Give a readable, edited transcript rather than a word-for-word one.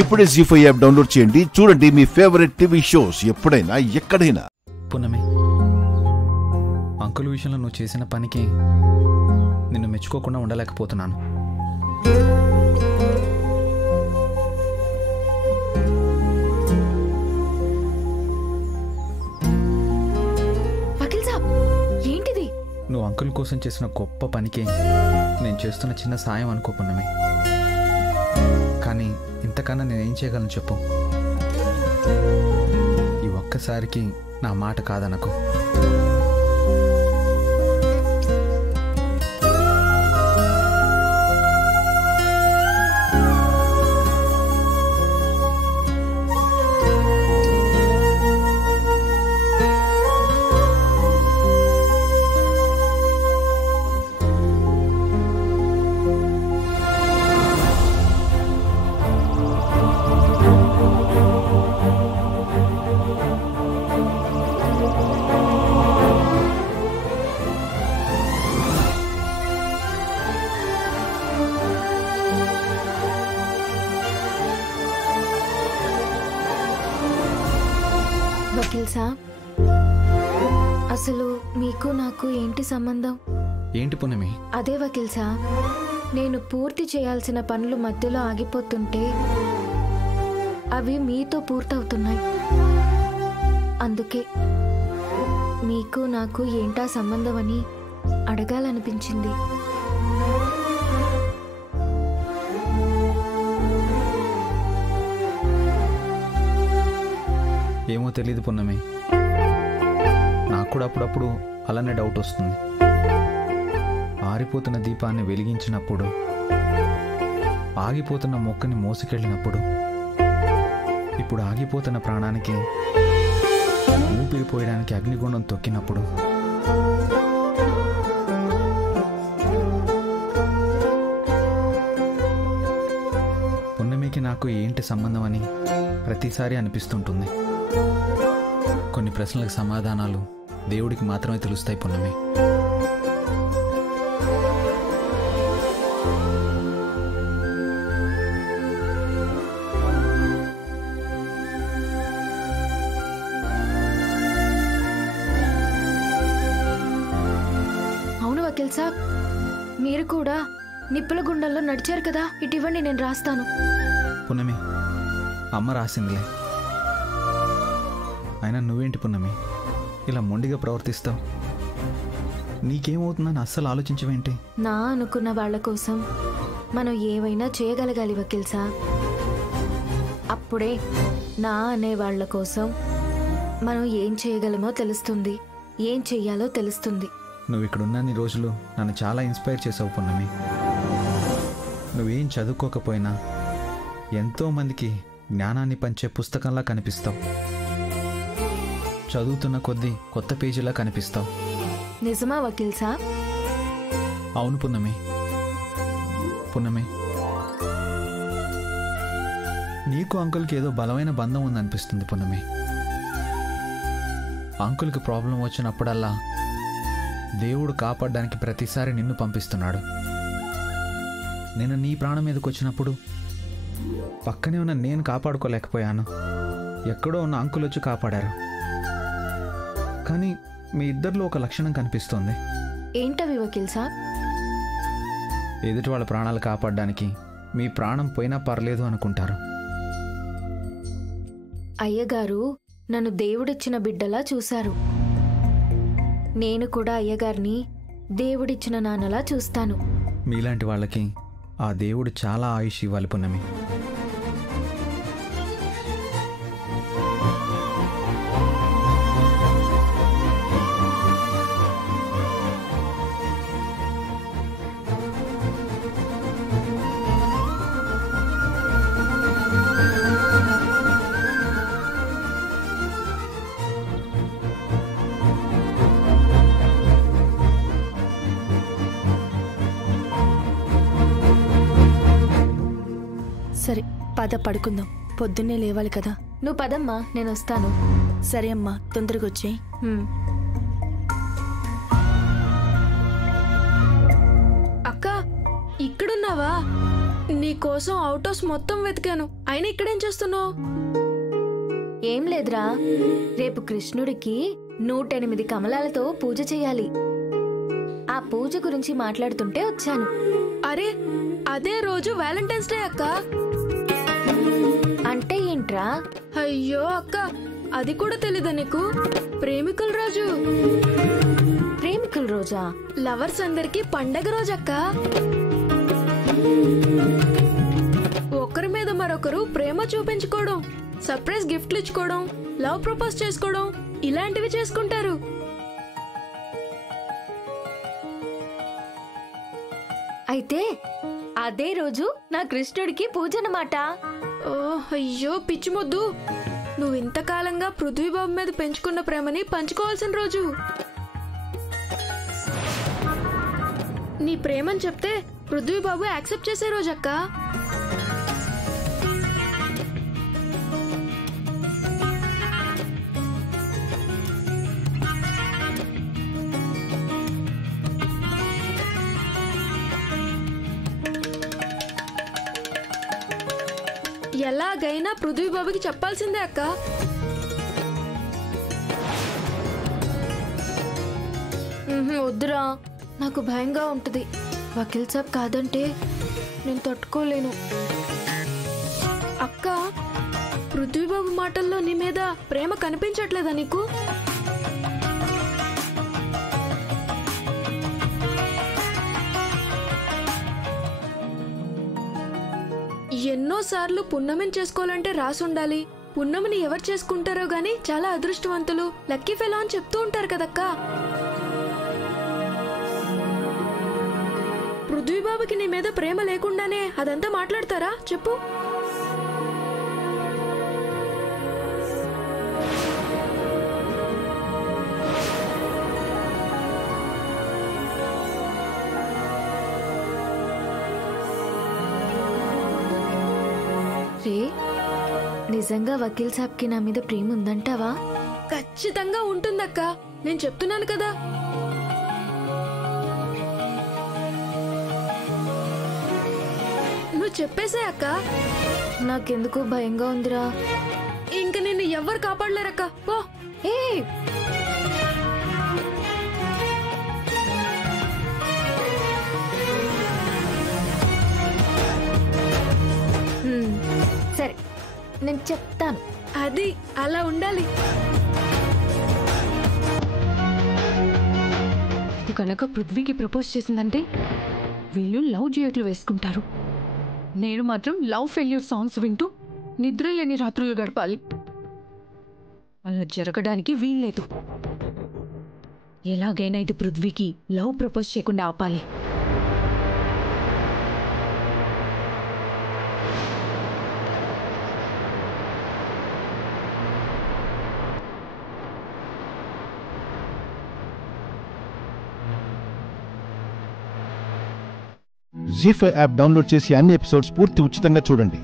ఇప్పుడే జీ5 app download చేయండి. చూడండి మీ ఫేవరెట్ టీవీ షోస్ ఎప్పుడైనా ఎక్కడైనా. పున్నమి, అంకుల్ విషయంలో నువ్వు చేసిన పనికి నిన్ను మెచ్చుకోకుండా ఉండలేకపోతున్నాను. ఏంటిది? నువ్వు అంకుల్ కోసం చేసిన గొప్ప పనికి నేను చేస్తున్న చిన్న సాయం అనుకో పున్నమి. కానీ ఇంతకన్నా నేనేం చేయగలను చెప్పు. ఈ ఒక్కసారికి నా మాట కాదనకు. వకీల్ సాబ్, అసలు మీకు నాకు ఏంటి సంబంధం? ఏంటి పున్నమి? అదే వకీల్ సాబ్, నేను పూర్తి చేయాల్సిన పనులు మధ్యలో ఆగిపోతుంటే అవి మీతో పూర్తవుతున్నాయి. అందుకే మీకు నాకు ఏంటా సంబంధం అని అడగాలనిపించింది. ఏమో తెలీదు పున్నమి, నాకు కూడా అప్పుడప్పుడు అలానే డౌట్ వస్తుంది. ఆరిపోతున్న దీపాన్ని వెలిగించినప్పుడు, ఆగిపోతున్న మొక్కని మోసుకెళ్ళినప్పుడు, ఇప్పుడు ఆగిపోతున్న ప్రాణానికి ఊపిరిపోయడానికి అగ్నిగుండం తొక్కినప్పుడు, పున్నమికి నాకు ఏంటి సంబంధం అని ప్రతిసారి అనిపిస్తుంటుంది. కొన్ని ప్రశ్నలకు సమాధానాలు దేవుడికి మాత్రమే తెలుస్తాయి పున్నమి. అవును వకీల్ సాబ్, మీరు కూడా నిప్పుల గుండంలో నడిచారు కదా. ఇటీవండి, నేను రాస్తాను. పున్నమి, అమ్మ రాసిందిలే. అయినా నువ్వేంటి పున్నమి ఇలా మొండిగా ప్రవర్తిస్తావు? నీకేమవుతుందని అస్సలు ఆలోచించవేంటి? నా అనుకున్న వాళ్ళ కోసం మనం ఏవైనా చేయగలగాలి వకీల్ సాబ్. అప్పుడే నా అనే వాళ్ళ కోసం మనం ఏం చేయగలమో తెలుస్తుంది, ఏం చెయ్యాలో తెలుస్తుంది. నువ్వు ఇక్కడున్నన్ని రోజులు నన్ను చాలా ఇన్స్పైర్ చేసావు పున్నమి. నువ్వేం చదువుకోకపోయినా ఎంతోమందికి జ్ఞానాన్ని పంచే పుస్తకంలా కనిపిస్తావు. చదువుతున్న కొద్దీ కొత్త పేజీలా కనిపిస్తావు. నిజమా వకీల్ సాబ్? అవును పున్నమి. పున్నమి, నీకు అంకుల్కి ఏదో బలమైన బంధం ఉందనిపిస్తుంది పున్నమి. అంకుల్కి ప్రాబ్లం వచ్చినప్పుడల్లా దేవుడు కాపాడడానికి ప్రతిసారి నిన్ను పంపిస్తున్నాడు. నేను నీ ప్రాణం మీదకి వచ్చినప్పుడు పక్కనే ఉన్న నేను కాపాడుకోలేకపోయాను. ఎక్కడో ఉన్న అంకుల్ వచ్చి కాపాడారు. కానీ మీ ఇద్దరిలో ఒక లక్షణం కనిపిస్తోంది. ఏంటవి వకీల్ సాబ్? ఎదుటి వాళ్ళ ప్రాణాలు కాపాడడానికి మీ ప్రాణం పోయినా పర్లేదు అనుకుంటారు. అయ్యగారు నన్ను దేవుడిచ్చిన బిడ్డలా చూశారు. నేను కూడా అయ్యగారిని దేవుడిచ్చిన నాన్నలా చూస్తాను. మీలాంటి వాళ్ళకి ఆ దేవుడు చాలా ఆయుష్ ఇవ్వాలి పున్నమి. సరే పద, పడుకుందాం. పొద్దున్నే లేవాలి కదా. నువ్వు పదమ్మా, నేను వస్తాను. సరే అమ్మా, తొందరగా వచ్చేయి. అక్క, ఇక్కడున్నావా? నీ కోసం అవుట్ హౌస్ మొత్తం వెతికాను, అయినా ఇక్కడేం చేస్తున్నావు? ఏం లేదురా, రేపు కృష్ణుడికి 108 కమలాలతో పూజ చేయాలి. ఆ పూజ గురించి మాట్లాడుతుంటే వచ్చాను. అరే, అదే రోజు వ్యాలంటైన్స్ డే అక్క. అంటే ఏంట్రా? అయ్యో అక్క, అది కూడా తెలీదా నీకు? ప్రేమికుల రోజు. ప్రేమికుల రోజా? లవర్స్ అందరికి పండగ రోజు అక్క. ఒకరి మీద మరొకరు ప్రేమ చూపించుకోవడం, సర్ప్రైజ్ గిఫ్ట్లు ఇచ్చుకోవడం, లవ్ ప్రపోజ్ చేసుకోవడం, ఇలాంటివి చేసుకుంటారు. అయితే అదే రోజు నా కృష్ణుడికి పూజ అన్నమాట. ఓ అయ్యో పిచ్చి మొద్దు, నువ్వు ఇంతకాలంగా పృథ్వీబాబు మీద పెంచుకున్న ప్రేమని పంచుకోవాల్సిన రోజు. నీ ప్రేమని చెప్తే పృథ్వీబాబు యాక్సెప్ట్ చేసే రోజు అక్క. ఎలాగైనా పృథ్వీబాబుకి చెప్పాల్సిందే అక్క. వద్దురా, నాకు భయంగా ఉంటుంది. వకీల్ సాబ్ కాదంటే నేను తట్టుకోలేను. అక్క, పృథ్వీబాబు మాటల్లో నీ మీద ప్రేమ కనిపించట్లేదా నీకు? ఎన్నోసార్లు పున్నమిని చేసుకోవాలంటే రాసుండాలి. పున్నమిని ఎవరు చేసుకుంటారో గాని చాలా అదృష్టవంతులు, లక్కీ ఫెలో అని చెప్తూ ఉంటారు కదక్కా. పృథ్వీబాబుకి నీ మీద ప్రేమ లేకుండానే అదంతా మాట్లాడతారా చెప్పు? నిజంగా వకీల్ సాబ్కి నా మీద ప్రేమ ఉందంటావా? ఖచ్చితంగా ఉంటుందక్క, నేను చెప్తున్నాను కదా. నువ్వు చెప్పేసే అక్క. నాకెందుకో భయంగా ఉందిరా. ఇంక నిన్ను ఎవ్వరు కాపాడలేరక్క, పో. ఏ సరే, నేను చెప్తాను. అది అలా ఉండాలి. కనుక పృథ్వీకి ప్రపోజ్ చేసిందంటే వీళ్ళు లవ్ డ్యూయెట్లు వేసుకుంటారు. నేను మాత్రం లవ్ ఫెయిల్యూర్ సాంగ్స్ వింటూ నిద్ర లేని రాత్రులు గడపాలి. అలా జరగడానికి వీల్లేదు. ఎలాగైనా ఇది పృథ్వీకి లవ్ ప్రపోజ్ చేయకుండా ఆపాలి. జీ5 యాప్ డౌన్లోడ్ చేసి అన్ని ఎపిసోడ్స్ పూర్తి ఉచితంగా చూడండి.